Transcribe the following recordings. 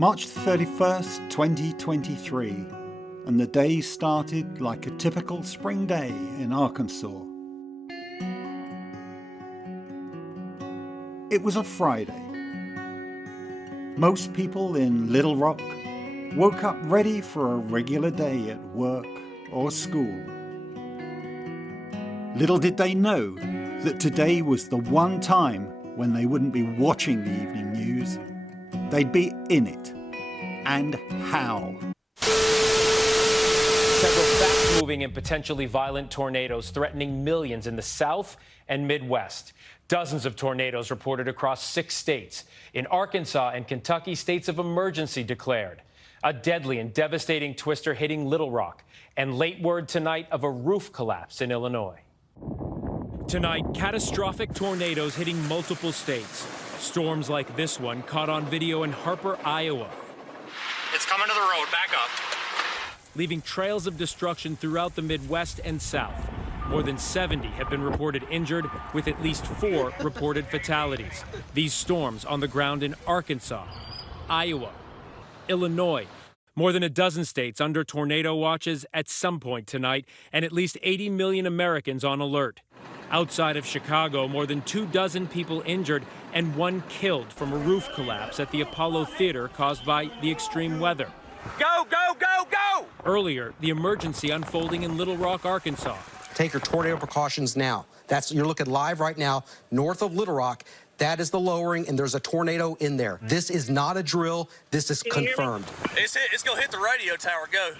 March 31st, 2023, and the day started like a typical spring day in Arkansas. It was a Friday. Most people in Little Rock woke up ready for a regular day at work or school. Little did they know that today was the one time when they wouldn't be watching the evening news. They'd be in it. And how? Several fast-moving and potentially violent tornadoes threatening millions in the South and Midwest. Dozens of tornadoes reported across 6 states. In Arkansas and Kentucky, states of emergency declared. A deadly and devastating twister hitting Little Rock. And late word tonight of a roof collapse in Illinois. Tonight, catastrophic tornadoes hitting multiple states. Storms like this one caught on video in Harper, Iowa. It's coming to the road, back up. Leaving trails of destruction throughout the Midwest and South. More than 70 have been reported injured, with at least 4 reported fatalities. These storms on the ground in Arkansas, Iowa, Illinois. More than a dozen states under tornado watches at some point tonight, and at least 80 million Americans on alert. Outside of Chicago, more than 24 people injured and 1 killed from a roof collapse at the Apollo Theater caused by the extreme weather. Go, go, go, go! Earlier, the emergency unfolding in Little Rock, Arkansas. Take your tornado precautions now. You're looking live right now, north of Little Rock. That is the lowering, and there's a tornado in there. This is not a drill. This is confirmed. It's gonna hit the radio tower. Go.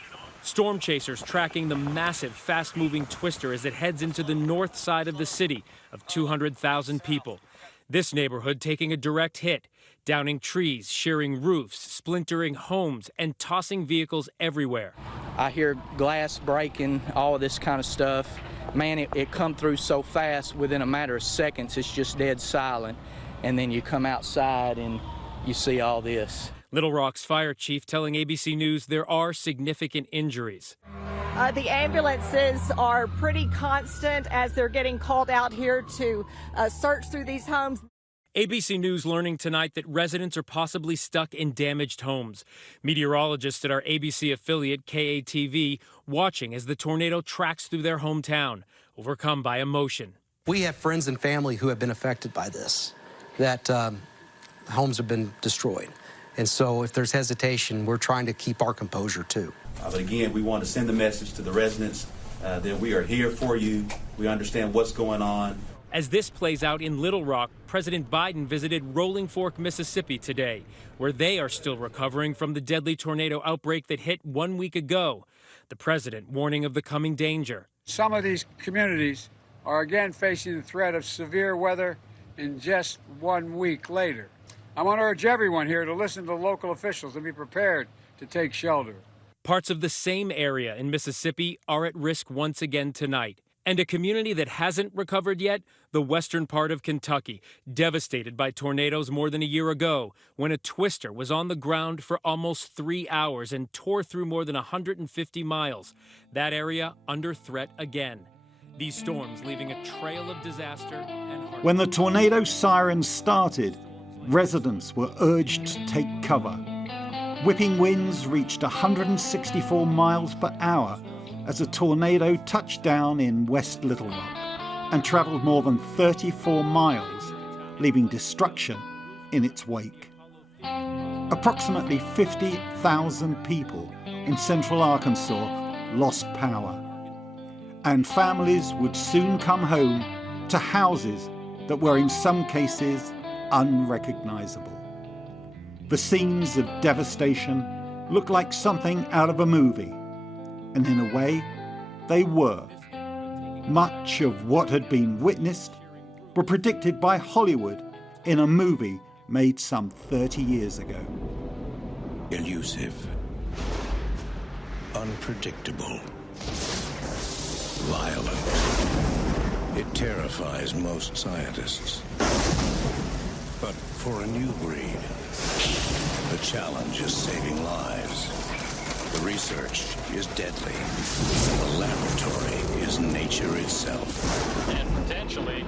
Storm chasers tracking the massive, fast-moving twister as it heads into the north side of the city of 200,000 people. This neighborhood taking a direct hit, downing trees, shearing roofs, splintering homes, and tossing vehicles everywhere. I hear glass breaking, all of this kind of stuff. Man, it come through so fast, within a matter of seconds, it's just dead silent. And then you come outside and you see all this. Little Rock's fire chief telling ABC News there are significant injuries. The ambulances are pretty constant as they're getting called out here to search through these homes. ABC News learning tonight that residents are possibly stuck in damaged homes. Meteorologists at our ABC affiliate KATV watching as the tornado tracks through their hometown, overcome by emotion. We have friends and family who have been affected by this, that homes have been destroyed. And so if there's hesitation, we're trying to keep our composure too. But again, we want to send a message to the residents that we are here for you. We understand what's going on. As this plays out in Little Rock, President Biden visited Rolling Fork, Mississippi today, where they are still recovering from the deadly tornado outbreak that hit 1 week ago. The president warning of the coming danger. Some of these communities are again facing the threat of severe weather in just 1 week later. I want to urge everyone here to listen to local officials and be prepared to take shelter. Parts of the same area in Mississippi are at risk once again tonight. And a community that hasn't recovered yet, the western part of Kentucky, devastated by tornadoes more than a year ago, when a twister was on the ground for almost 3 hours and tore through more than 150 miles. That area under threat again. These storms leaving a trail of disaster and heartache. When the tornado sirens started, residents were urged to take cover. Whipping winds reached 164 miles per hour as a tornado touched down in West Little Rock and traveled more than 34 miles, leaving destruction in its wake. Approximately 50,000 people in central Arkansas lost power, and families would soon come home to houses that were in some cases unrecognizable. The scenes of devastation looked like something out of a movie, and in a way, they were. Much of what had been witnessed were predicted by Hollywood in a movie made some 30 years ago. Elusive, unpredictable, violent. It terrifies most scientists. But for a new breed, the challenge is saving lives. The research is deadly. The laboratory is nature itself. And potentially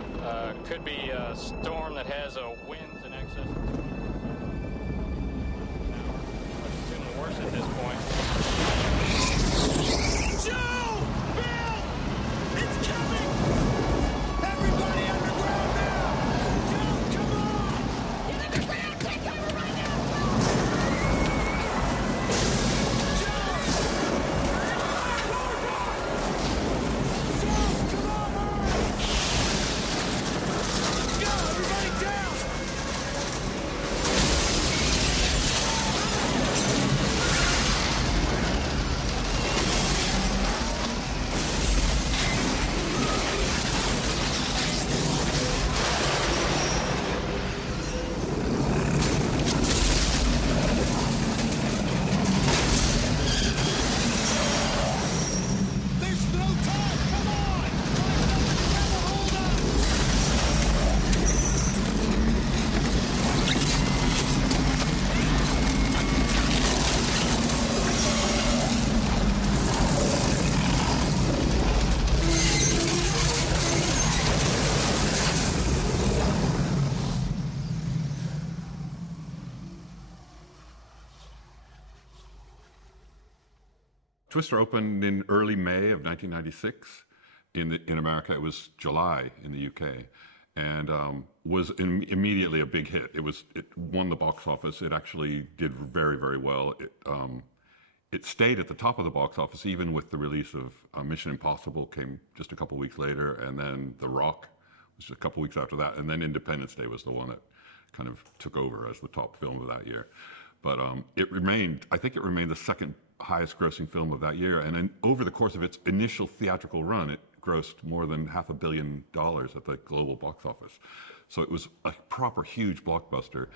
could be a storm that has a winds in excess. Twister opened in early May of 1996. In America, it was July in the UK, and was immediately a big hit. It won the box office. It actually did very, very well. It stayed at the top of the box office even with the release of Mission Impossible came just a couple weeks later, and then The Rock was just a couple weeks after that, and then Independence Day was the one that kind of took over as the top film of that year. But I think it remained the second highest grossing film of that year, and then over the course of its initial theatrical run, it grossed more than $500 million at the global box office. So it was a proper huge blockbuster.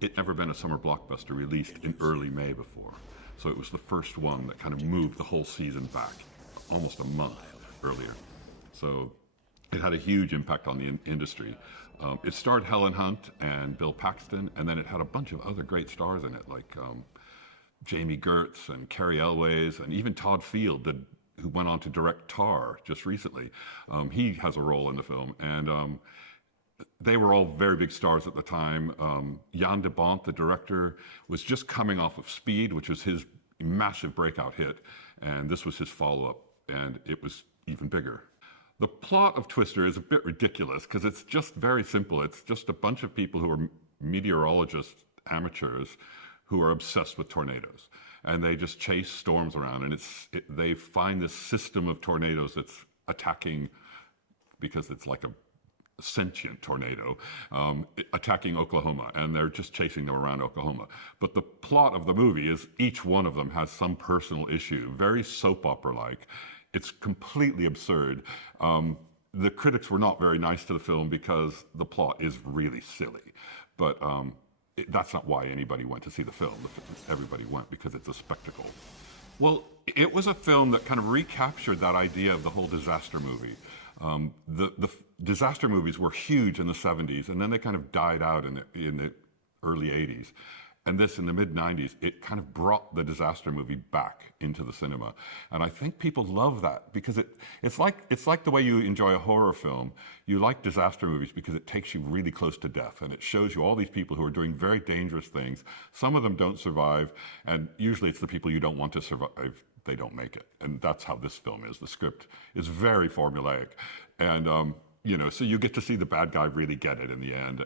It never been a summer blockbuster released in early May before. So it was the first one that kind of moved the whole season back almost a month earlier. So it had a huge impact on the industry. It starred Helen Hunt and Bill Paxton, and then it had a bunch of other great stars in it, like Jamie Gertz and Cary Elwes, and even Todd Field, who went on to direct Tar just recently. He has a role in the film, and they were all very big stars at the time. Jan de Bont, the director, was just coming off of Speed, which was his massive breakout hit, and this was his follow-up, and it was even bigger. The plot of Twister is a bit ridiculous because it's just very simple. It's just a bunch of people who are meteorologists, amateurs, who are obsessed with tornadoes. And they just chase storms around, and they find this system of tornadoes that's attacking, because it's like a sentient tornado, attacking Oklahoma, and they're just chasing them around Oklahoma. But the plot of the movie is each one of them has some personal issue, very soap opera-like. It's completely absurd. The critics were not very nice to the film because the plot is really silly. But that's not why anybody went to see the film. Everybody went because it's a spectacle. Well, it was a film that kind of recaptured that idea of the whole disaster movie. The disaster movies were huge in the 70s, and then they kind of died out in the early 80s. And this, in the mid-90s, it kind of brought the disaster movie back into the cinema. And I think people love that because it's like the way you enjoy a horror film. You like disaster movies because it takes you really close to death, and it shows you all these people who are doing very dangerous things. Some of them don't survive, and usually it's the people you don't want to survive. They don't make it. And that's how this film is. The script is very formulaic. And, so you get to see the bad guy really get it in the end.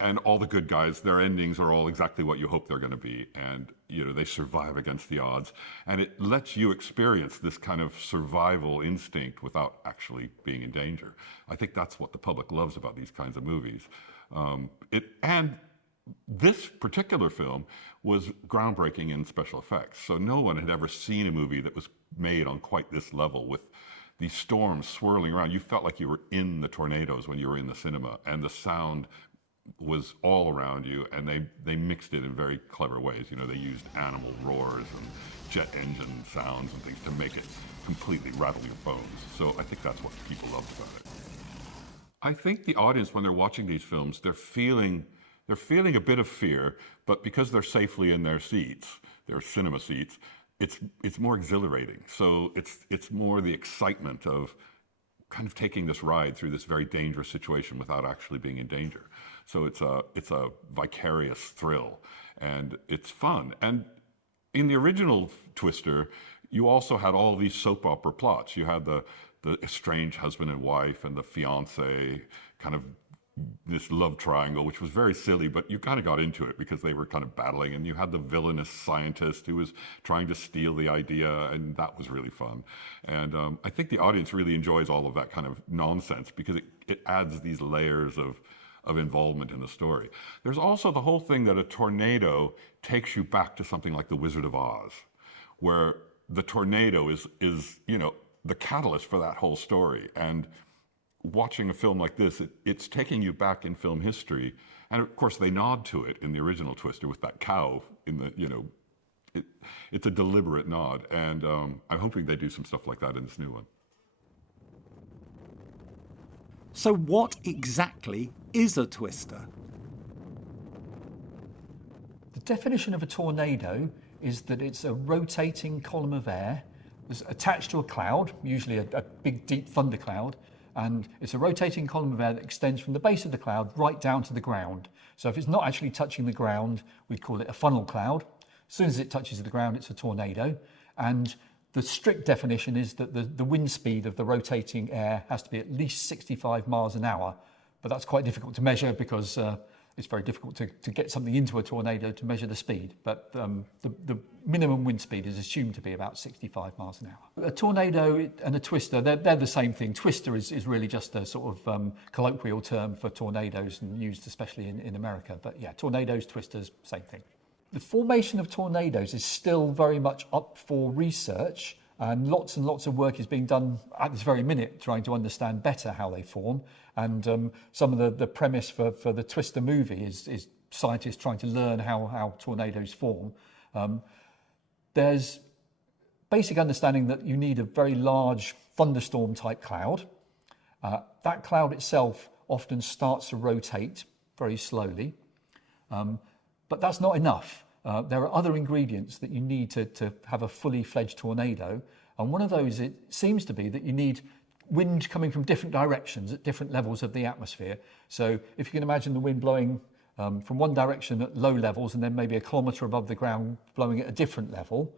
And all the good guys, their endings are all exactly what you hope they're going to be. And, they survive against the odds. And it lets you experience this kind of survival instinct without actually being in danger. I think that's what the public loves about these kinds of movies. And this particular film was groundbreaking in special effects. So no one had ever seen a movie that was made on quite this level with these storms swirling around. You felt like you were in the tornadoes when you were in the cinema, and the sound was all around you, and they mixed it in very clever ways. They used animal roars and jet engine sounds and things to make it completely rattle your bones. So I think that's what people loved about it. I think the audience, when they're watching these films, they're feeling a bit of fear, but because they're safely in their seats, their cinema seats, it's more exhilarating. So it's more the excitement of kind of taking this ride through this very dangerous situation without actually being in danger. So it's a vicarious thrill, and it's fun. And in the original Twister, you also had all these soap opera plots. You had the estranged husband and wife and the fiance, kind of this love triangle, which was very silly, but you kind of got into it because they were kind of battling. And you had the villainous scientist who was trying to steal the idea, and that was really fun. And I think the audience really enjoys all of that kind of nonsense because it adds these layers of involvement in the story. There's also the whole thing that a tornado takes you back to something like The Wizard of Oz, where the tornado is the catalyst for that whole story. And watching a film like this, it's taking you back in film history. And of course, they nod to it in the original Twister with that cow in the, it's a deliberate nod. And I'm hoping they do some stuff like that in this new one. So what exactly is a twister? The definition of a tornado is that it's a rotating column of air that's attached to a cloud, usually a big, deep thundercloud, and it's a rotating column of air that extends from the base of the cloud right down to the ground. So if it's not actually touching the ground, we'd call it a funnel cloud. As soon as it touches the ground, it's a tornado. And the strict definition is that the wind speed of the rotating air has to be at least 65 miles an hour, but that's quite difficult to measure because it's very difficult to get something into a tornado to measure the speed. But the minimum wind speed is assumed to be about 65 miles an hour. A tornado and a twister, they're the same thing. Twister is really just a sort of colloquial term for tornadoes and used especially in America. But yeah, tornadoes, twisters, same thing. The formation of tornadoes is still very much up for research, and lots of work is being done at this very minute trying to understand better how they form. And some of the premise for the Twister movie is scientists trying to learn how tornadoes form. There's basic understanding that you need a very large thunderstorm type cloud. That cloud itself often starts to rotate very slowly, but that's not enough. There are other ingredients that you need to have a fully fledged tornado, and one of those, it seems to be that you need wind coming from different directions at different levels of the atmosphere. So if you can imagine the wind blowing from one direction at low levels and then maybe a kilometre above the ground blowing at a different level,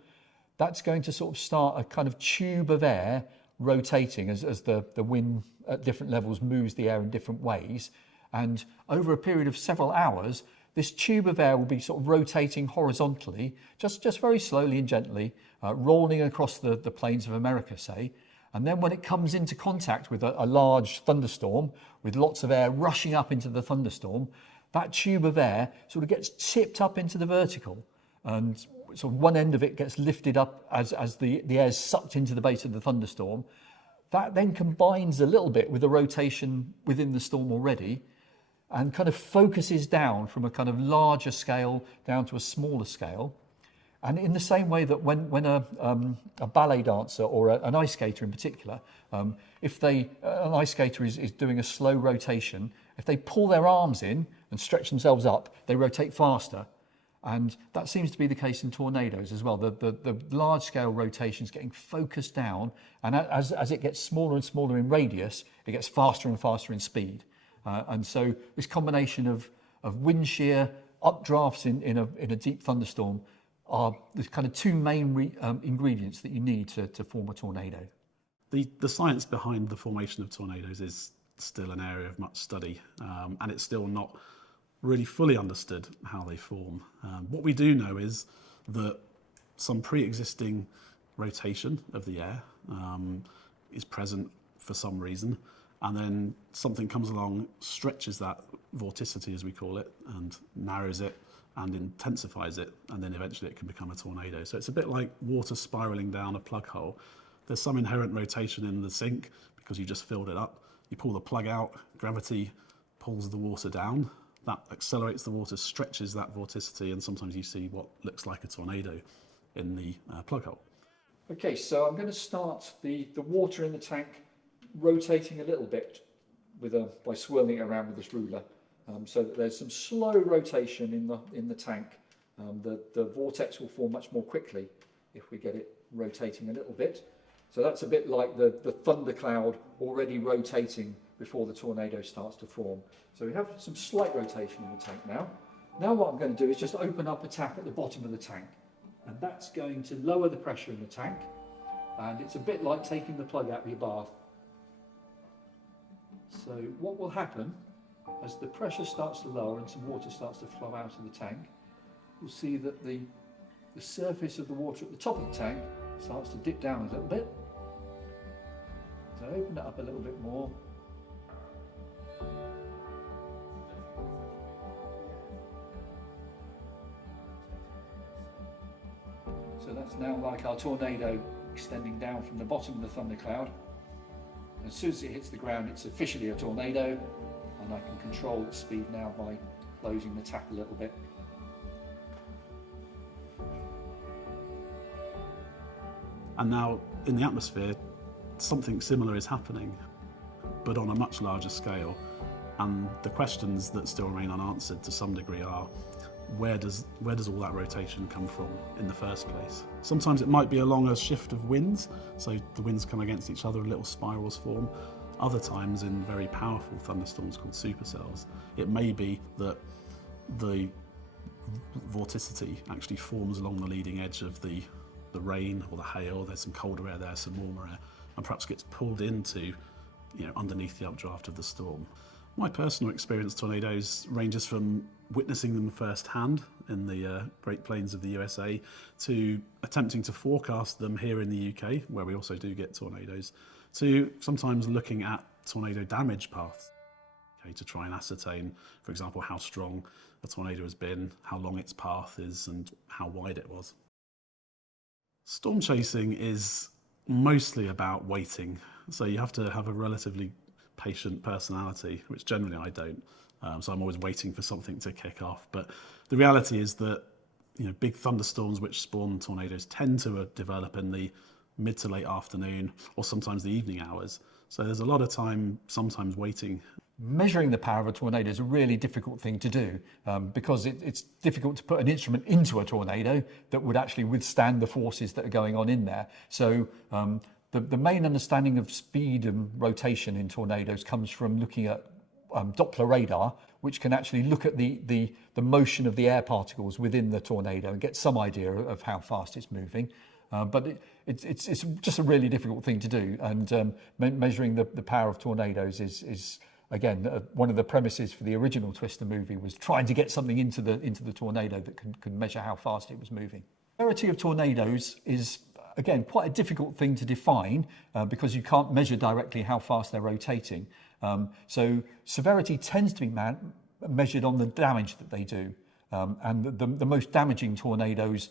that's going to sort of start a kind of tube of air rotating as the wind at different levels moves the air in different ways. And over a period of several hours, this tube of air will be sort of rotating horizontally, just very slowly and gently, rolling across the plains of America, say. And then when it comes into contact with a large thunderstorm, with lots of air rushing up into the thunderstorm, that tube of air sort of gets tipped up into the vertical. And sort of one end of it gets lifted up as the air is sucked into the base of the thunderstorm. That then combines a little bit with the rotation within the storm already, and kind of focuses down from a kind of larger scale down to a smaller scale. And in the same way that when a ballet dancer or an ice skater in particular, if an ice skater is doing a slow rotation, if they pull their arms in and stretch themselves up, they rotate faster. And that seems to be the case in tornadoes as well. The large scale rotation is getting focused down, and as it gets smaller and smaller in radius, it gets faster and faster in speed. And so this combination of wind shear, updrafts in a deep thunderstorm are the kind of two main ingredients that you need to form a tornado. The science behind the formation of tornadoes is still an area of much study, and it's still not really fully understood how they form. What we do know is that some pre-existing rotation of the air is present for some reason, and then something comes along, stretches that vorticity, as we call it, and narrows it and intensifies it, and then eventually it can become a tornado. So it's a bit like water spiraling down a plug hole. There's some inherent rotation in the sink because you just filled it up. You pull the plug out, gravity pulls the water down, that accelerates the water, stretches that vorticity, and sometimes you see what looks like a tornado in the plug hole. Okay, so I'm going to start the water in the tank rotating a little bit by swirling it around with this ruler, so that there's some slow rotation in the tank. The vortex will form much more quickly if we get it rotating a little bit. So that's a bit like the thundercloud already rotating before the tornado starts to form. So we have some slight rotation in the tank now. Now what I'm going to do is just open up a tap at the bottom of the tank, and that's going to lower the pressure in the tank, and it's a bit like taking the plug out of your bath. So what will happen as the pressure starts to lower and some water starts to flow out of the tank, you'll see that the surface of the water at the top of the tank starts to dip down a little bit. So open it up a little bit more. So that's now like our tornado extending down from the bottom of the thundercloud. As soon as it hits the ground, it's officially a tornado, and I can control its speed now by closing the tap a little bit. And now in the atmosphere, something similar is happening, but on a much larger scale. And the questions that still remain unanswered to some degree are, where does all that rotation come from in the first place? Sometimes it might be along a shift of winds, so the winds come against each other and little spirals form. Other times in very powerful thunderstorms called supercells, it may be that the vorticity actually forms along the leading edge of the the rain or the hail, there's some colder air there, some warmer air, and perhaps gets pulled into, underneath the updraft of the storm. My personal experience of tornadoes ranges from witnessing them firsthand in the Great Plains of the USA to attempting to forecast them here in the UK, where we also do get tornadoes, to sometimes looking at tornado damage paths, to try and ascertain, for example, how strong a tornado has been, how long its path is, and how wide it was. Storm chasing is mostly about waiting, so you have to have a relatively patient personality, which generally I don't. So I'm always waiting for something to kick off. But the reality is that big thunderstorms which spawn tornadoes tend to develop in the mid to late afternoon or sometimes the evening hours. So there's a lot of time sometimes waiting. Measuring the power of a tornado is a really difficult thing to do because it's difficult to put an instrument into a tornado that would actually withstand the forces that are going on in there. So the main understanding of speed and rotation in tornadoes comes from looking at Doppler radar, which can actually look at the motion of the air particles within the tornado and get some idea of how fast it's moving. But it's just a really difficult thing to do, and measuring the power of tornadoes is again one of the premises for the original Twister movie was trying to get something into the tornado that could measure how fast it was moving. The severity of tornadoes is again quite a difficult thing to define because you can't measure directly how fast they're rotating. So severity tends to be measured on the damage that they do, and the most damaging tornadoes,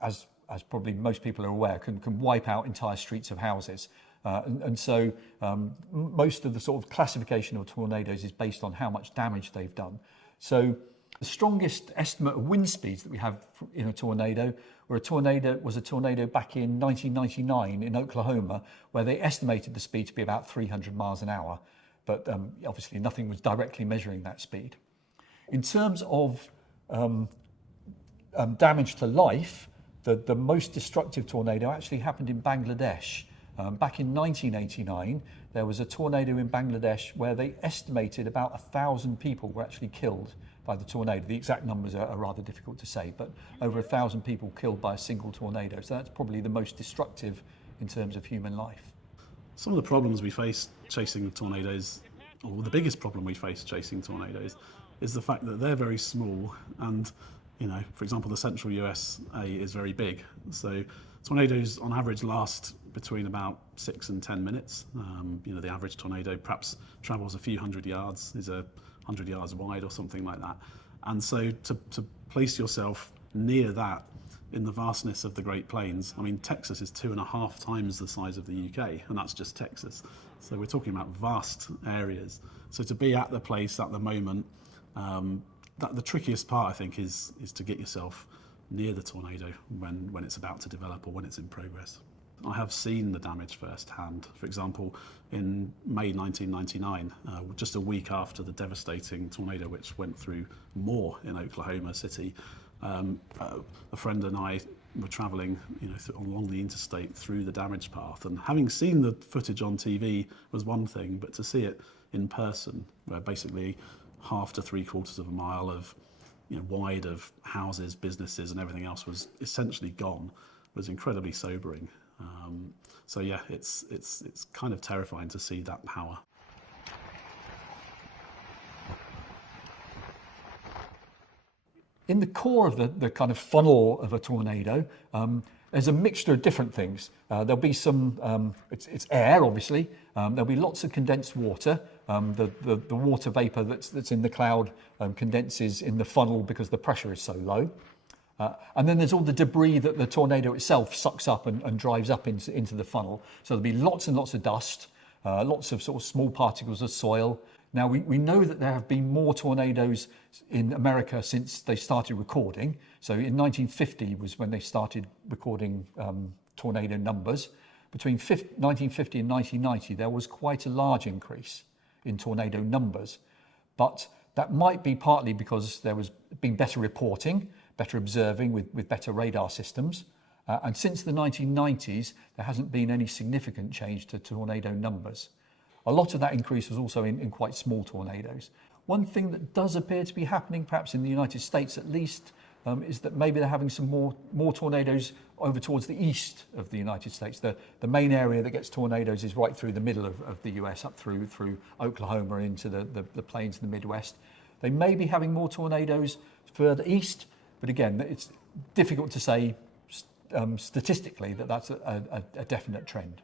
as probably most people are aware, can wipe out entire streets of houses. And so most of the sort of classification of tornadoes is based on how much damage they've done. So the strongest estimate of wind speeds that we have in a tornado was a tornado back in 1999 in Oklahoma, where they estimated the speed to be about 300 miles an hour. But obviously nothing was directly measuring that speed. In terms of damage to life, the most destructive tornado actually happened in Bangladesh. Back in 1989, there was a tornado in Bangladesh where they estimated about 1,000 people were actually killed by the tornado. The exact numbers are rather difficult to say, but over 1,000 people killed by a single tornado. So that's probably the most destructive in terms of human life. Some of the problems we face chasing tornadoes, or the biggest problem we face chasing tornadoes, is the fact that they're very small and, for example, the central USA is very big. So tornadoes on average last between about 6 and 10 minutes. The average tornado perhaps travels a few hundred yards, is 100 yards wide or something like that. And so to place yourself near that in the vastness of the Great Plains, Texas is 2.5 times the size of the UK, and that's just Texas. So we're talking about vast areas. So to be at the place at the moment, the trickiest part, I think, is to get yourself near the tornado when it's about to develop or when it's in progress. I have seen the damage firsthand. For example, in May 1999, just a week after the devastating tornado which went through Moore in Oklahoma City, a friend and I were travelling, along the interstate through the damage path, and having seen the footage on TV was one thing, but to see it in person, where basically 1/2 to 3/4 of a mile of wide of houses, businesses, and everything else was essentially gone, was incredibly sobering. So yeah, it's kind of terrifying to see that power. In the core of the kind of funnel of a tornado, there's a mixture of different things. There'll be some, it's air, obviously. There'll be lots of condensed water. The water vapor that's in the cloud condenses in the funnel because the pressure is so low. And then there's all the debris that the tornado itself sucks up and drives up into the funnel. So there'll be lots and lots of dust, lots of sort of small particles of soil. Now, we know that there have been more tornadoes in America since they started recording. So in 1950 was when they started recording tornado numbers. Between 1950 and 1990, there was quite a large increase in tornado numbers. But that might be partly because there was been better reporting, better observing with better radar systems. And since the 1990s, there hasn't been any significant change to tornado numbers. A lot of that increase was also in quite small tornadoes. One thing that does appear to be happening, perhaps in the United States at least, is that maybe they're having some more tornadoes over towards the east of the United States. The main area that gets tornadoes is right through the middle of the US, up through Oklahoma and into the plains in the Midwest. They may be having more tornadoes further east, but again, it's difficult to say statistically that that's a definite trend.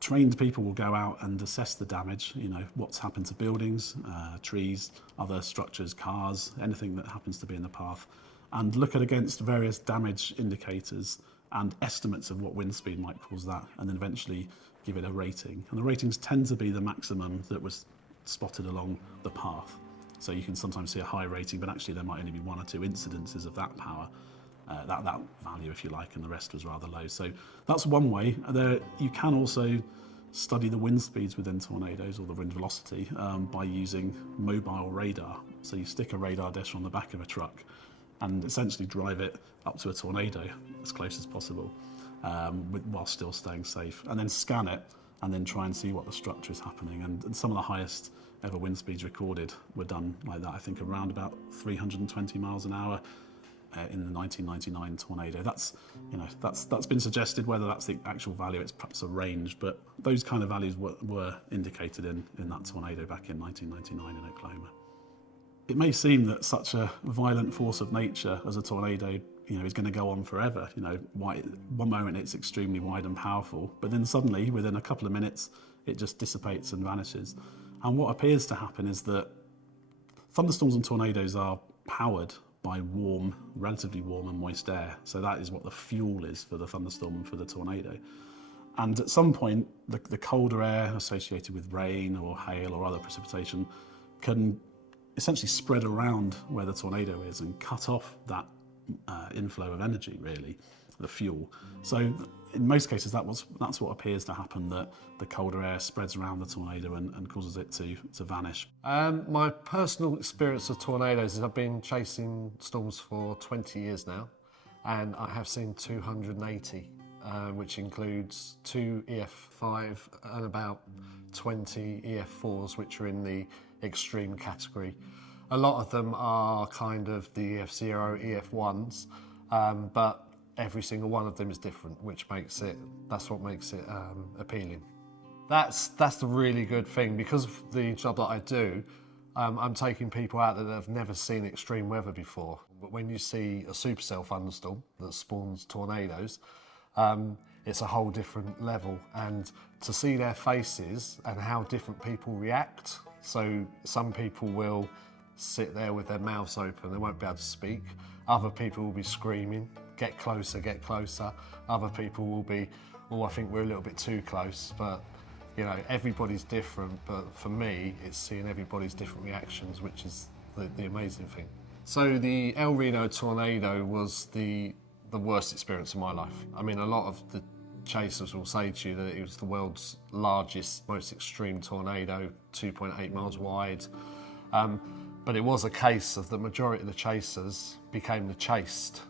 Trained people will go out and assess the damage, what's happened to buildings, trees, other structures, cars, anything that happens to be in the path, and look at against various damage indicators and estimates of what wind speed might cause that, and then eventually give it a rating. And the ratings tend to be the maximum that was spotted along the path. So you can sometimes see a high rating, but actually there might only be 1 or 2 incidences of that power. That value, if you like, and the rest was rather low. So that's one way. You can also study the wind speeds within tornadoes, or the wind velocity, by using mobile radar. So you stick a radar dish on the back of a truck and essentially drive it up to a tornado as close as possible, while still staying safe, and then scan it and then try and see what the structure is happening. And some of the highest ever wind speeds recorded were done like that, I think around about 320 miles an hour. In the 1999 tornado. That's been suggested. Whether that's the actual value, it's perhaps a range, but those kind of values were indicated in that tornado back in 1999 in Oklahoma. It may seem that such a violent force of nature as a tornado, is going to go on forever. One moment it's extremely wide and powerful, but then suddenly, within a couple of minutes, it just dissipates and vanishes. And what appears to happen is that thunderstorms and tornadoes are powered by relatively warm and moist air. So that is what the fuel is for the thunderstorm and for the tornado. And at some point, the colder air associated with rain or hail or other precipitation can essentially spread around where the tornado is and cut off that inflow of energy, really, the fuel. So in most cases, that's what appears to happen, that the colder air spreads around the tornado and causes it to vanish. My personal experience of tornadoes is I've been chasing storms for 20 years now, and I have seen 280, which includes 2 EF5 and about 20 EF4s, which are in the extreme category. A lot of them are kind of the EF0, EF1s, but every single one of them is different, that's what makes it appealing. That's the really good thing. Because of the job that I do, I'm taking people out that have never seen extreme weather before. But when you see a supercell thunderstorm that spawns tornadoes, it's a whole different level. And to see their faces and how different people react. So some people will sit there with their mouths open, they won't be able to speak. Other people will be screaming, get closer, get closer. Other people will be, oh, I think we're a little bit too close. But everybody's different, but for me, it's seeing everybody's different reactions, which is the amazing thing. So the El Reno tornado was the worst experience of my life. I mean, a lot of the chasers will say to you that it was the world's largest, most extreme tornado, 2.8 miles wide. But it was a case of the majority of the chasers became the chased.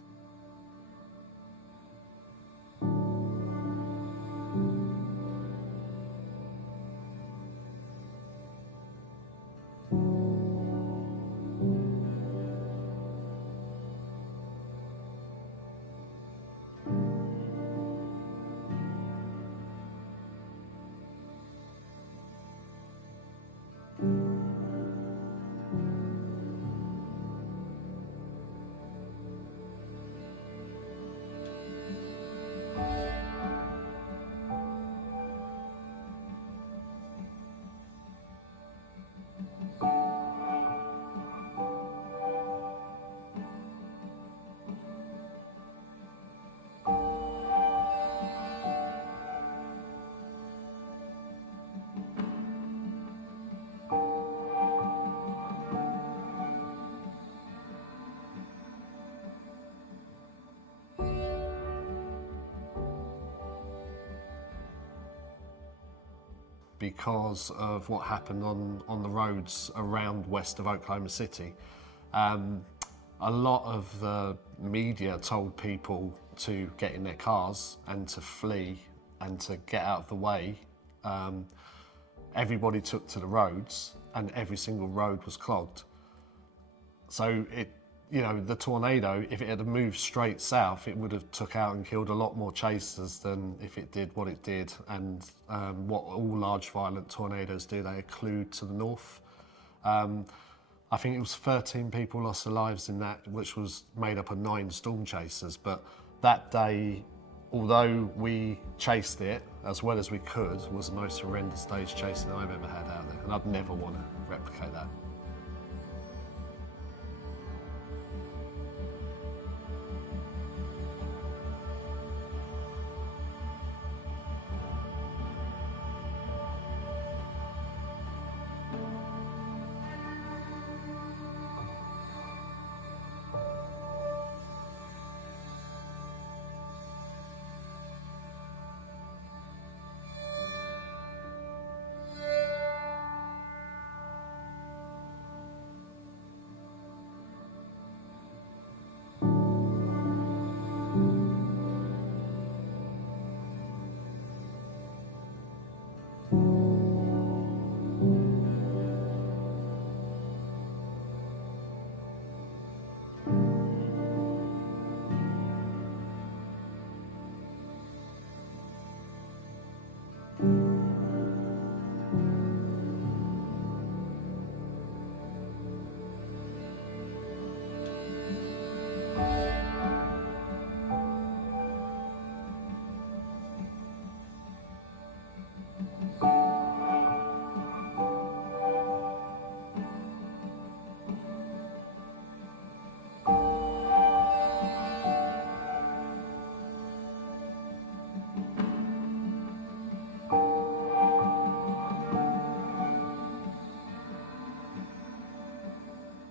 Because of what happened on the roads around west of Oklahoma City. A lot of the media told people to get in their cars and to flee and to get out of the way. Everybody took to the roads and every single road was clogged. So You know, the tornado, if it had moved straight south, it would have took out and killed a lot more chasers than if it did what it did. And what all large violent tornadoes do, they occlude to the north. I think it was 13 people lost their lives in that, which was made up of 9 storm chasers. But that day, although we chased it as well as we could, was the most horrendous day's chasing I've ever had out there. And I'd never want to replicate that.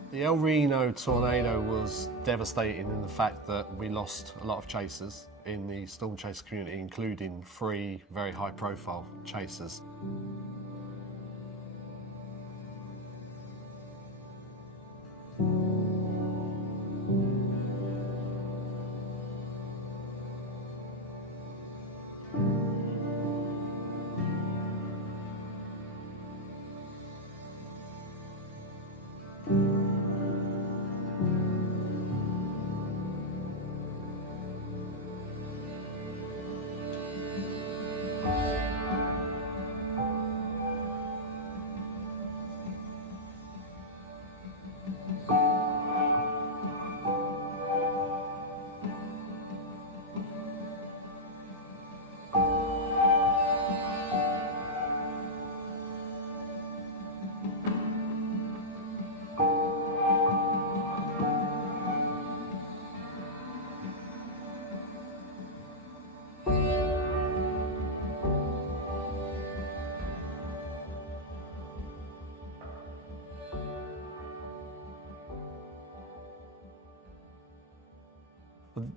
The El Reno tornado was devastating in the fact that we lost a lot of chasers in the storm chaser community, including 3 very high-profile chasers.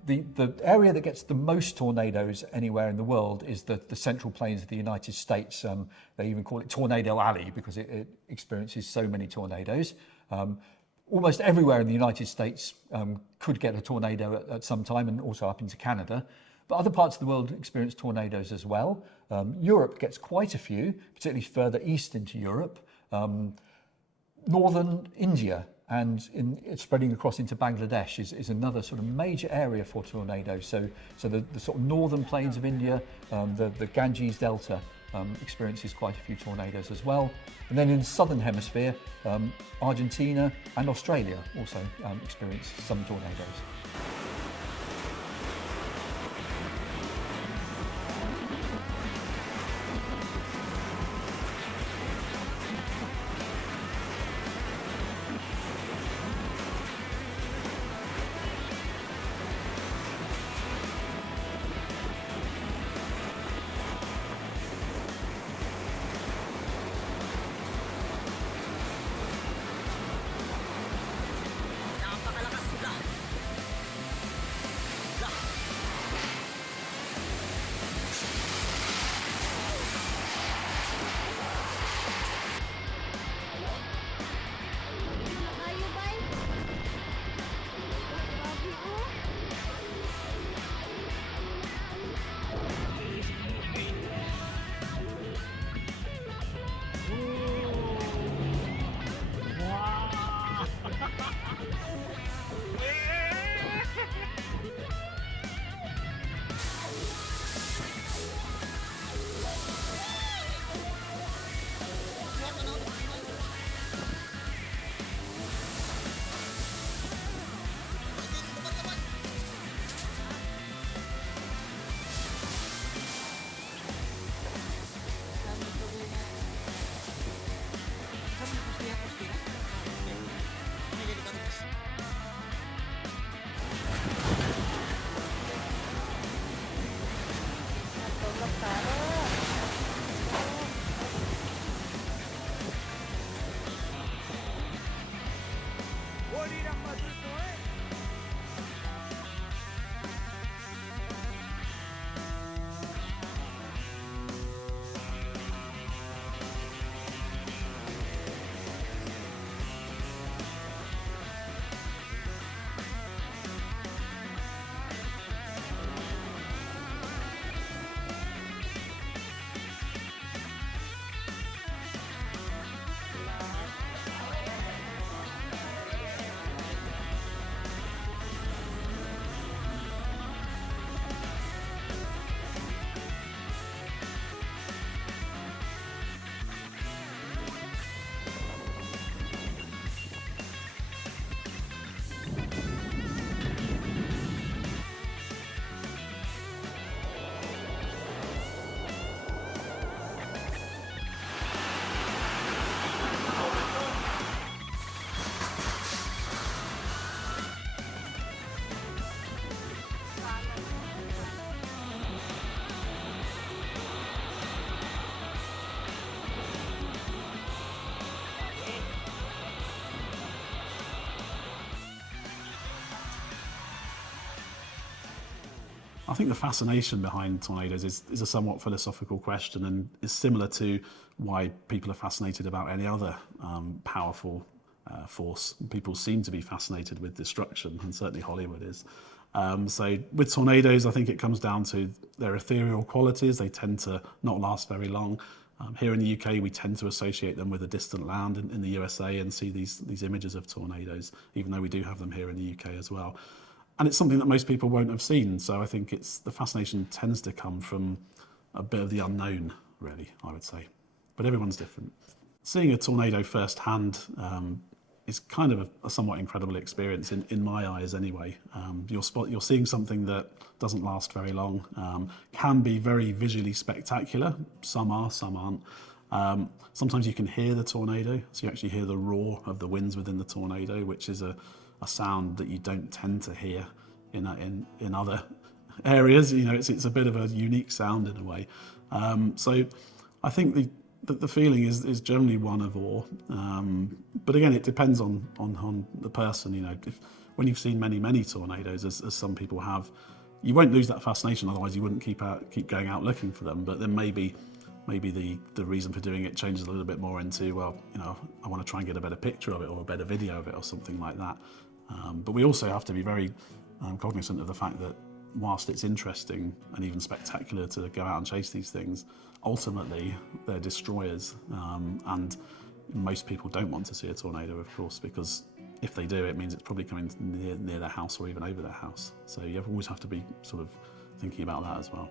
The area that gets the most tornadoes anywhere in the world is the central plains of the United States. They even call it Tornado Alley because it experiences so many tornadoes. Almost everywhere in the United States could get a tornado at some time, and also up into Canada. But other parts of the world experience tornadoes as well. Europe gets quite a few, particularly further east into Europe. Northern India and spreading across into Bangladesh is another sort of major area for tornadoes. So the sort of northern plains of India, the Ganges Delta experiences quite a few tornadoes as well. And then in the southern hemisphere, Argentina and Australia also experience some tornadoes. I think the fascination behind tornadoes is a somewhat philosophical question, and is similar to why people are fascinated about any other powerful force. People seem to be fascinated with destruction, and certainly Hollywood is. So with tornadoes, I think it comes down to their ethereal qualities. They tend to not last very long. Here in the UK, we tend to associate them with a distant land in the USA and see these images of tornadoes, even though we do have them here in the UK as well. And it's something that most people won't have seen. So I think the fascination tends to come from a bit of the unknown, really, I would say. But everyone's different. Seeing a tornado firsthand is kind of a somewhat incredible experience in my eyes anyway. You're seeing something that doesn't last very long, can be very visually spectacular. Some are, some aren't. Sometimes you can hear the tornado, so you actually hear the roar of the winds within the tornado, which is a sound that you don't tend to hear in other areas. You know, it's a bit of a unique sound in a way. So I think the feeling is generally one of awe, but again, it depends on the person. You know, when you've seen many tornadoes, as some people have, you won't lose that fascination. Otherwise, you wouldn't keep going out looking for them. But then maybe the reason for doing it changes a little bit more into, well, you know, I want to try and get a better picture of it or a better video of it or something like that. But we also have to be very cognizant of the fact that whilst it's interesting and even spectacular to go out and chase these things, ultimately they're destroyers, and most people don't want to see a tornado, of course, because if they do, it means it's probably coming near their house or even over their house. So you always have to be sort of thinking about that as well.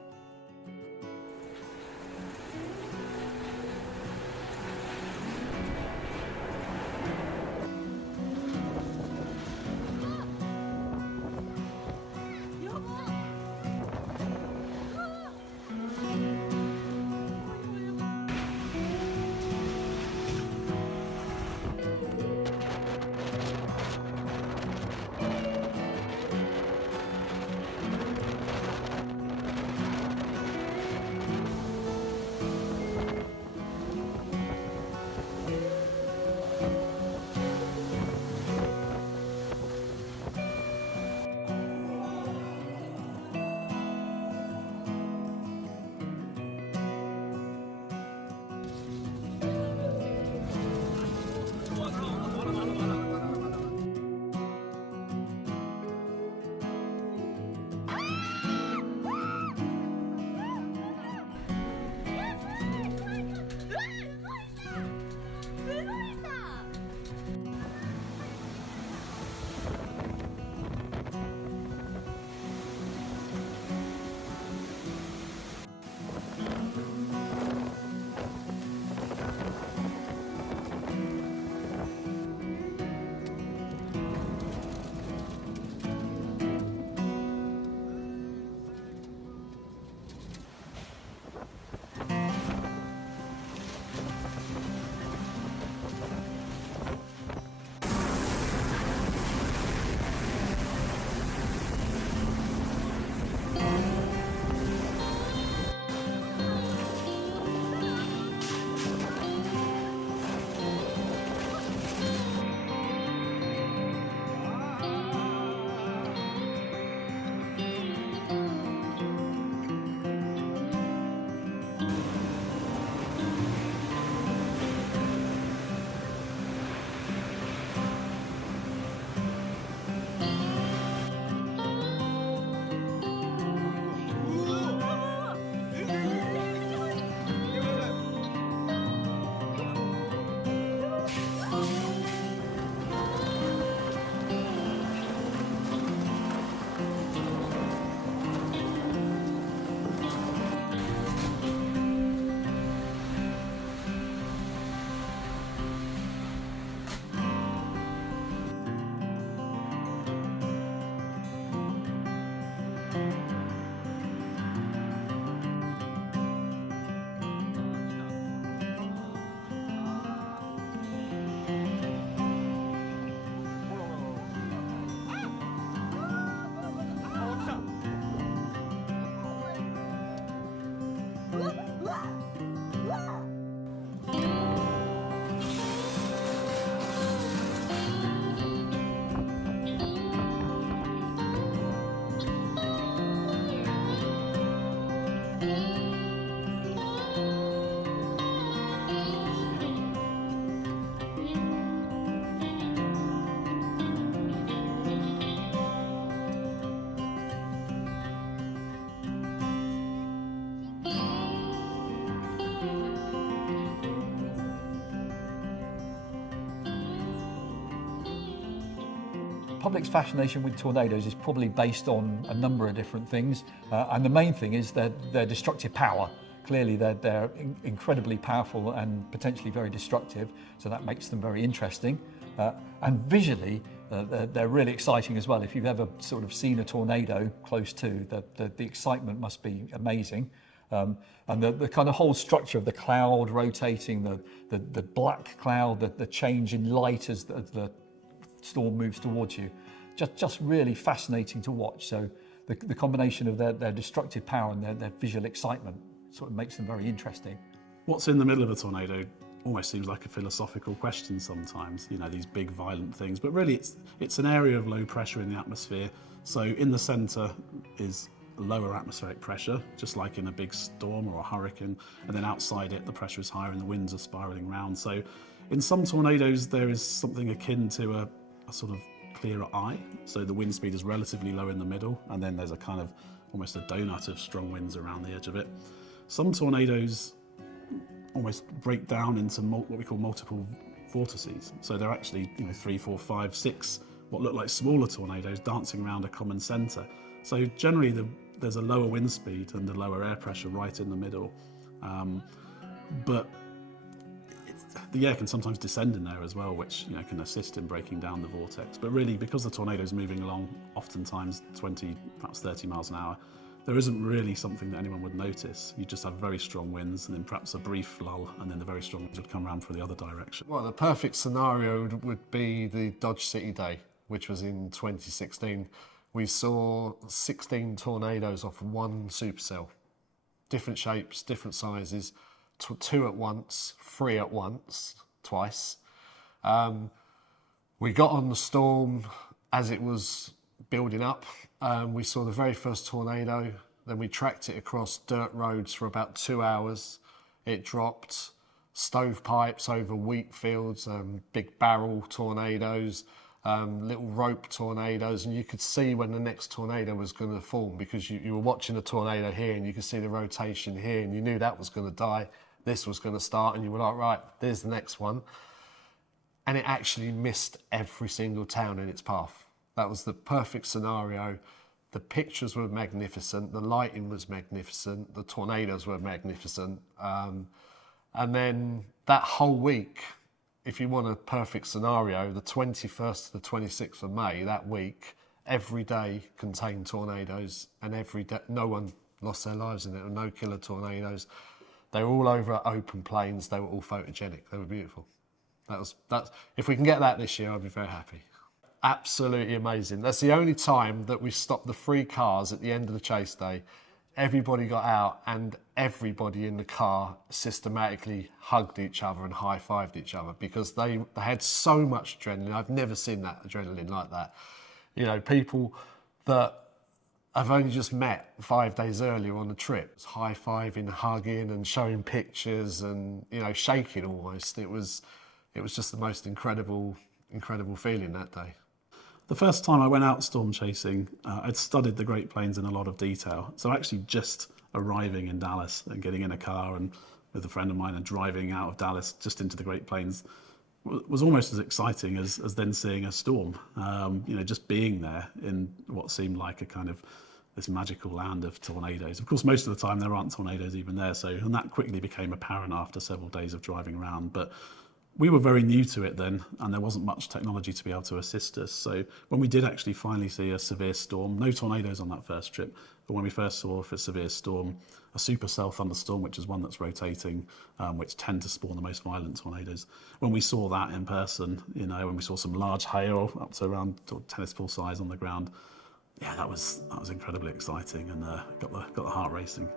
public's fascination with tornadoes is probably based on a number of different things, and the main thing is their destructive power. Clearly they're incredibly powerful and potentially very destructive, so that makes them very interesting. And visually, they're really exciting as well. If you've ever sort of seen a tornado close to, the excitement must be amazing. And the kind of whole structure of the cloud rotating, the black cloud, the change in light as the storm moves towards you, just really fascinating to watch. So the combination of their destructive power and their visual excitement sort of makes them very interesting. What's in the middle of a tornado almost seems like a philosophical question sometimes, you know, these big violent things, but really it's an area of low pressure in the atmosphere. So in the centre is lower atmospheric pressure, just like in a big storm or a hurricane, and then outside it the pressure is higher and the winds are spiralling round. So in some tornadoes there is something akin to a sort of clearer eye, so the wind speed is relatively low in the middle, and then there's a kind of almost a donut of strong winds around the edge of it. Some tornadoes almost break down into what we call multiple vortices. So they're actually 3, 4, 5, 6 what look like smaller tornadoes dancing around a common centre. So generally there's a lower wind speed and a lower air pressure right in the middle. But the air can sometimes descend in there as well, which can assist in breaking down the vortex. But really, because the tornado is moving along oftentimes 20, perhaps 30 miles an hour, there isn't really something that anyone would notice. You just have very strong winds and then perhaps a brief lull, and then the very strong winds would come around from the other direction. Well, the perfect scenario would be the Dodge City Day, which was in 2016. We saw 16 tornadoes off one supercell. Different shapes, different sizes, 2 at once, 3 at once, twice. We got on the storm as it was building up. We saw the very first tornado, then we tracked it across dirt roads for about 2 hours. It dropped stovepipes over wheat fields, big barrel tornadoes, little rope tornadoes, and you could see when the next tornado was going to form, because you were watching a tornado here and you could see the rotation here, and you knew that was going to die, this was going to start, and you were like, right, there's the next one. And it actually missed every single town in its path. That was the perfect scenario. The pictures were magnificent, the lighting was magnificent, the tornadoes were magnificent. And then that whole week, if you want a perfect scenario, the 21st to the 26th of May, that week, every day contained tornadoes, and every day, no one lost their lives in it, and no killer tornadoes. They were all over open plains, they were all photogenic, they were beautiful. If we can get that this year, I'll be very happy. Absolutely amazing. That's the only time that we stopped the 3 cars at the end of the chase day. Everybody got out and everybody in the car systematically hugged each other and high-fived each other, because they had so much adrenaline. I've never seen that adrenaline like that. People that I've only just met 5 days earlier on the trip, high-fiving, hugging and showing pictures and, shaking almost. It was just the most incredible feeling that day. The first time I went out storm chasing, I'd studied the Great Plains in a lot of detail. So actually just arriving in Dallas and getting in a car and with a friend of mine and driving out of Dallas just into the Great Plains was almost as exciting as then seeing a storm. Just being there in what seemed like a kind of this magical land of tornadoes. Of course, most of the time there aren't tornadoes even there. And that quickly became apparent after several days of driving around. But we were very new to it then, and there wasn't much technology to be able to assist us. So when we did actually finally see a severe storm, no tornadoes on that first trip, but when we first saw a severe storm, a supercell thunderstorm, which is one that's rotating, which tend to spawn the most violent tornadoes. When we saw that in person, when we saw some large hail up to around tennis ball size on the ground, yeah, that was incredibly exciting and got the heart racing.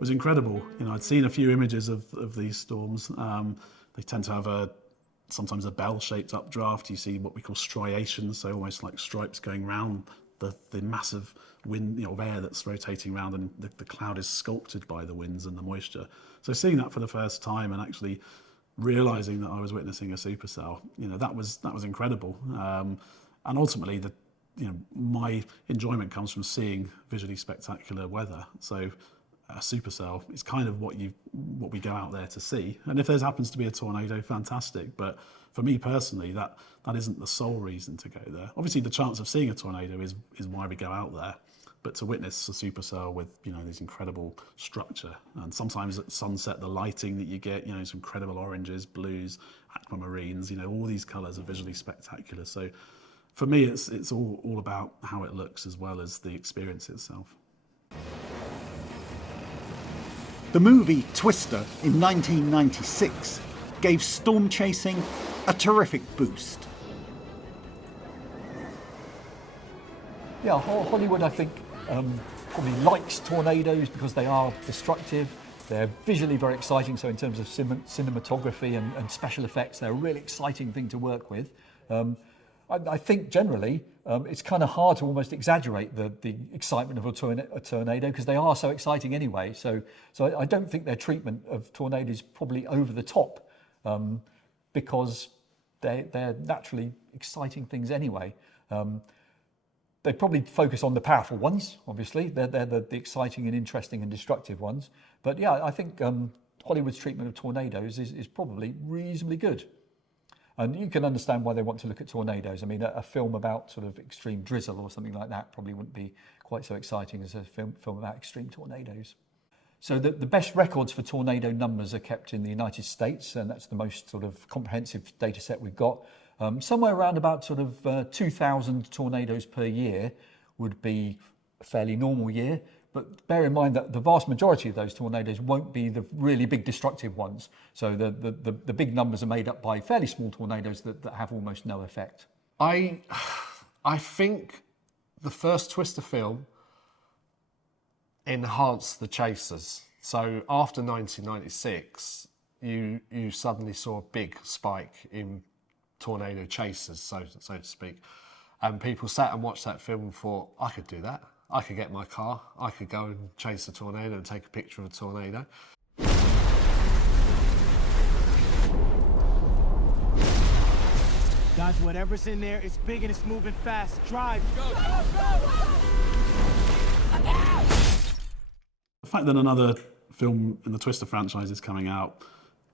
Was incredible. You know, I'd seen a few images of these storms. They tend to have sometimes a bell-shaped updraft. You see what we call striations, so almost like stripes going round the massive wind, you know, of air that's rotating around, and the cloud is sculpted by the winds and the moisture. So seeing that for the first time and actually realizing that I was witnessing a supercell, you know, that was incredible. And ultimately, my enjoyment comes from seeing visually spectacular weather. So a supercell is kind of what we go out there to see. And if there happens to be a tornado, fantastic. But for me personally, that isn't the sole reason to go there. Obviously, the chance of seeing a tornado is why we go out there. But to witness a supercell with, you know, this incredible structure, and sometimes at sunset, the lighting that you get, you know, some incredible oranges, blues, aquamarines, you know, all these colours are visually spectacular. So for me, it's all about how it looks as well as the experience itself. The movie Twister in 1996 gave storm chasing a terrific boost. Yeah, Hollywood, I think, probably likes tornadoes because they are destructive. They're visually very exciting, so in terms of cinematography and special effects, they're a really exciting thing to work with. I think generally it's kind of hard to almost exaggerate the excitement of a tornado because they are so exciting anyway. So I don't think their treatment of tornadoes is probably over the top because they're naturally exciting things anyway. They probably focus on the powerful ones, obviously. They're the exciting and interesting and destructive ones. But yeah, I think Hollywood's treatment of tornadoes is probably reasonably good. And you can understand why they want to look at tornadoes. I mean, a film about sort of extreme drizzle or something like that probably wouldn't be quite so exciting as a film about extreme tornadoes. So the best records for tornado numbers are kept in the United States, and that's the most sort of comprehensive data set we've got. Somewhere around about sort of 2,000 tornadoes per year would be a fairly normal year. But bear in mind that the vast majority of those tornadoes won't be the really big destructive ones. So the big numbers are made up by fairly small tornadoes that have almost no effect. I think the first Twister film enhanced the chasers. So after 1996, you suddenly saw a big spike in tornado chasers, so to speak. And people sat and watched that film and thought, I could do that. I could get my car, I could go and chase a tornado and take a picture of a tornado. Guys, whatever's in there, it's big and it's moving fast. Drive. Go, go, go! The fact that another film in the Twister franchise is coming out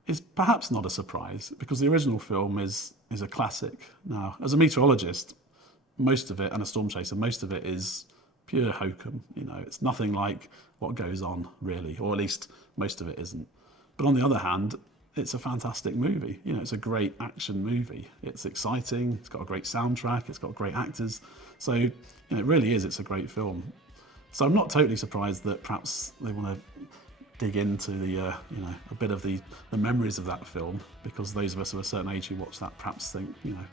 is perhaps not a surprise because the original film is a classic. Now, as a meteorologist, most of it, and a storm chaser, most of it is pure hokum. You know, it's nothing like what goes on, really, or at least most of it isn't. But on the other hand, it's a fantastic movie. You know, it's a great action movie. It's exciting, it's got a great soundtrack, it's got great actors. So, you know, it really is, it's a great film. So I'm not totally surprised that perhaps they want to dig into the, you know, a bit of the memories of that film, because those of us of a certain age who watch that perhaps think, you know,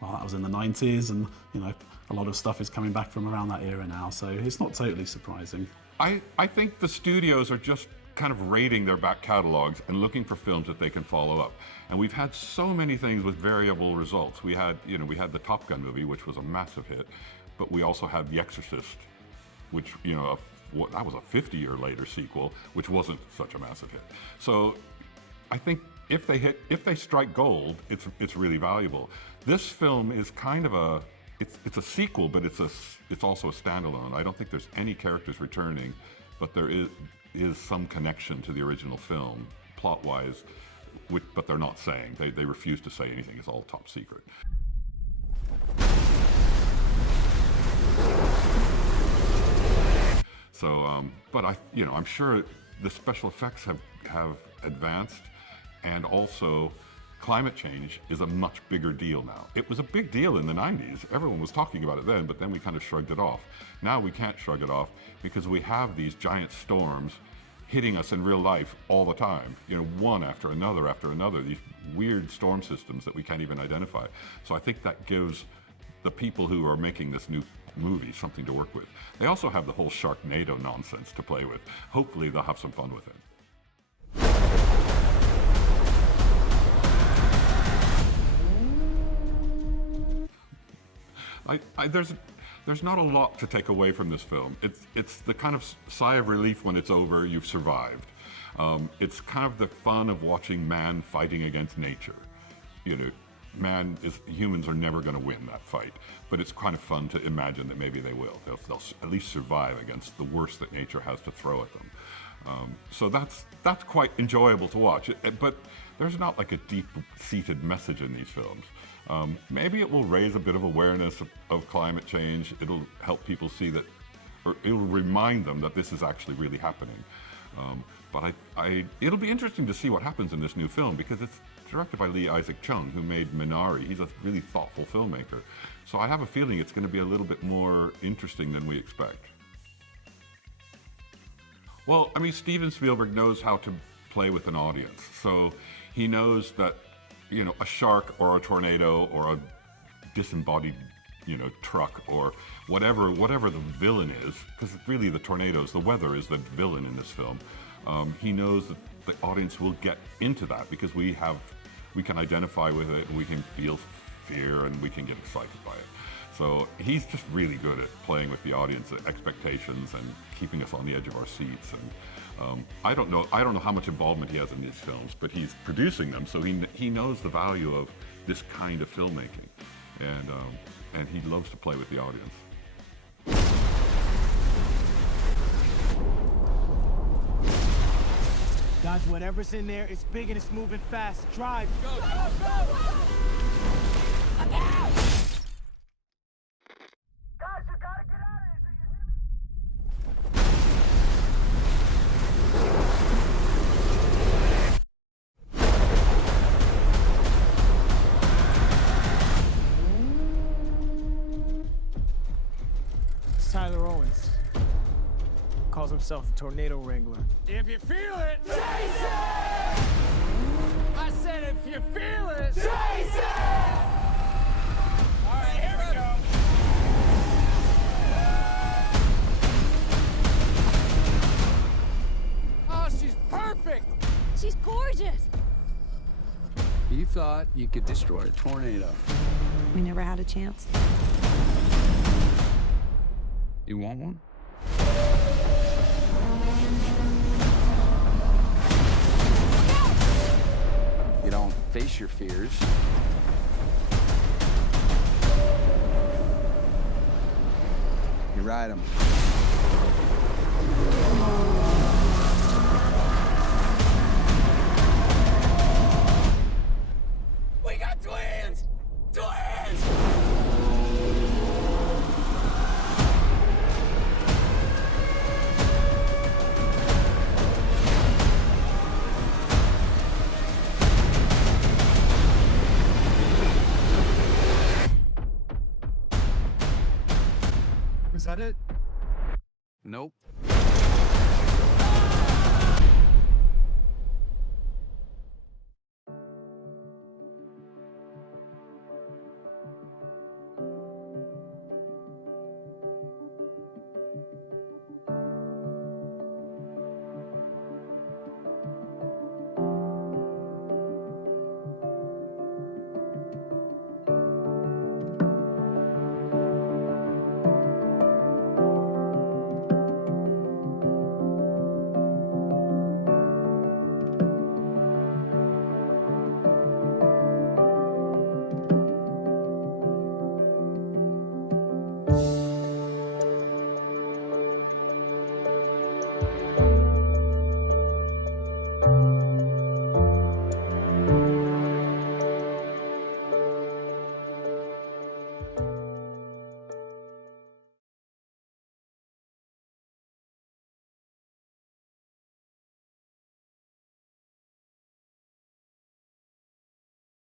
well, that was in the 90s, and, you know, a lot of stuff is coming back from around that era now, so it's not totally surprising. I think the studios are just kind of raiding their back catalogs and looking for films that they can follow up. And we've had so many things with variable results. We had the Top Gun movie, which was a massive hit, but we also had The Exorcist, which, you know, that was a 50-year later sequel, which wasn't such a massive hit. So I think if they strike gold, it's really valuable. This film is kind of it's a sequel, but it's also a standalone. I don't think there's any characters returning, but there is some connection to the original film, plot-wise. but they're not saying. They refuse to say anything. It's all top secret. So, but I'm sure the special effects have advanced, and also climate change is a much bigger deal now. It was a big deal in the 90s. Everyone was talking about it then, but then we kind of shrugged it off. Now we can't shrug it off because we have these giant storms hitting us in real life all the time. One after another, these weird storm systems that we can't even identify. So I think that gives the people who are making this new movie something to work with. They also have the whole Sharknado nonsense to play with. Hopefully they'll have some fun with it. There's not a lot to take away from this film. It's the kind of sigh of relief when it's over, you've survived. It's kind of the fun of watching man fighting against nature. Humans are never going to win that fight, but it's kind of fun to imagine that maybe they will. They'll at least survive against the worst that nature has to throw at them. So that's quite enjoyable to watch. But there's not like a deep-seated message in these films. Maybe it will raise a bit of awareness of climate change. It'll help people see that, or it'll remind them that this is actually really happening. But it'll be interesting to see what happens in this new film, because it's directed by Lee Isaac Chung, who made Minari. He's a really thoughtful filmmaker. So I have a feeling it's going to be a little bit more interesting than we expect. Well, Steven Spielberg knows how to play with an audience. So he knows that, a shark or a tornado or a disembodied, truck or whatever the villain is, because really the tornadoes, the weather is the villain in this film. He knows that the audience will get into that because we can identify with it, and we can feel fear, and we can get excited by it. So he's just really good at playing with the audience expectations and keeping us on the edge of our seats. And I don't know how much involvement he has in these films, but he's producing them, so he knows the value of this kind of filmmaking, and he loves to play with the audience. Guys, whatever's in there, it's big and it's moving fast. Drive. Go, go, go! Look out! Guys, you gotta get out of here. It's Tyler Owens. Calls himself the Tornado Wrangler. If you feel it, chase it! I said if you feel it, chase it! All right, here we go. Oh, she's perfect! She's gorgeous! You thought you could destroy a tornado. We never had a chance. You want one? You don't face your fears. You ride them. We got twins! Twins! Is that it? Nope.